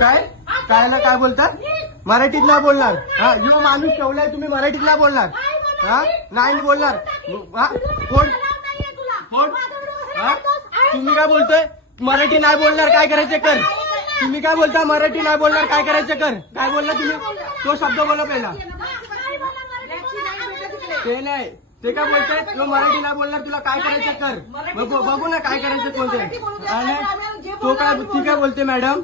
काय कायला काय बोलतात? मराठीत नाही बोलणार. हा जो माणूस ठेवलाय तुम्ही मराठीत नाही बोलणार. हा नाही बोलणार. हा कोण कोण हा तुम्ही काय बोलतोय? मराठी नाही बोलणार काय करायचं कर. तुम्ही काय बोलता? मराठी नाही बोलणार काय करायचं कर. काय बोलला तुम्ही? तो शब्द बोला पहिला. ते नाही ते काय बोलताय? तो मराठी नाही बोलणार तुला काय करायचं कर. बघू ना काय करायचं कोणते. तो काय ती काय बोलते मॅडम?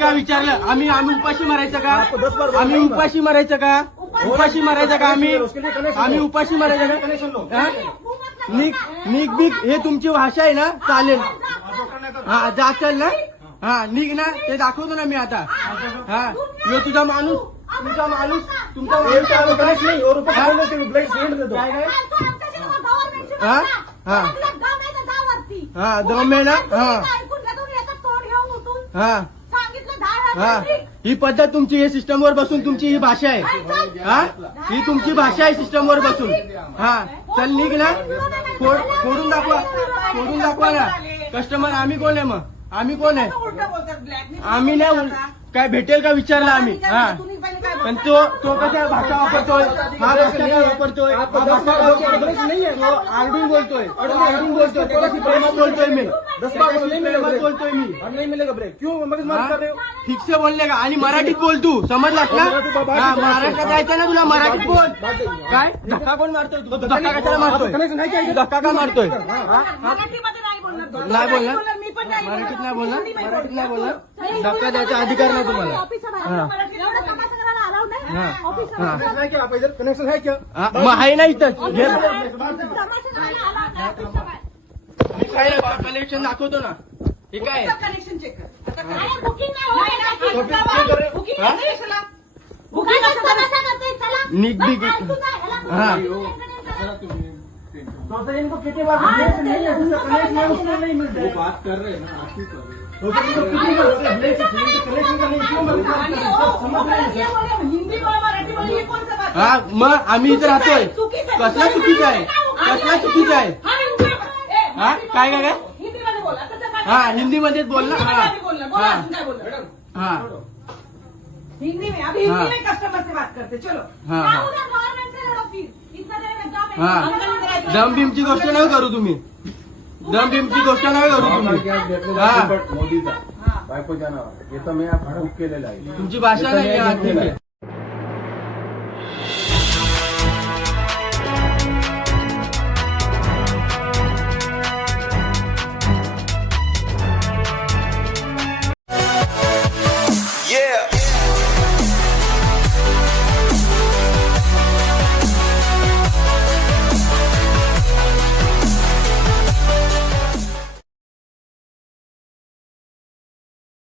का विचारलं आम्ही उपाशी मारायचं का? आम्ही उपाशी मारायचं का? उपाशी मारायचं का? आम्ही उपाशी मारायचं का? निक बिक हे तुमची भाषा आहे ना चालेल. हा जाचल ना. हा निघ ना ते दाखवतो ना मी आता. हा यो तुझा माणूस तुमचा माणूस तुमचा हा हा हा दम आहे ना. हा हा ही पद्धत तुमची हे सिस्टमवर बसून तुमची ही भाषा आहे. हा ही तुमची भाषा आहे सिस्टमवर बसून. हा चल निघ ना. फोडून दाखवा ना. कस्टमर आम्ही कोण आहे मग? आम्ही कोण आहे? आम्ही नाही काय भेटेल का विचारला आम्ही. हा पण तो कशा भाषा वापरतोय? हा भाषा काय वापरतोय? आरडून बोलतोय. त्याच्याशी प्रेमात बोलतोय मी. प्रेमात बोलतोय मी. ठीक से बोलले का? आणि मराठीत बोल तू. समजलास ना? हा महाराष्ट्रात जायचं ना तुला मराठीत बोल. काय धक्का कोण मारतोय? तू धक्का कशाला मारतोय? धक्का का मारतोय? नाही बोलणार मराठीत नाही बोलणार. मराठीत नाही बोलणार. धक्का द्यायचा अधिकार नाही तुम्हाला. मग आहे ना इथं कनेक्शन दाखवतो ना. हे काय कनेक्शन चेक कर. निक बिग हा इनको कितनी बार वो बात कर रहे हैं ना आप ही कर रहे हा मग आम्ही इथे राहतोय. कसला चुकीचं आहे? कसला चुकीचं आहे? हा काय काय काय हा हिंदीमध्येच बोल ना. हा हा हिंदी में अभी हिंदी में कस्टमर से बात करते. चलो हा दम बिमची गोष्ट नाही करू तुम्ही. दम बिमची गोष्ट नाही करू तुम्ही. हा मोदीचा बायको जाणार हे तर मी बुक केलेलं आहे. तुमची भाषा नाही.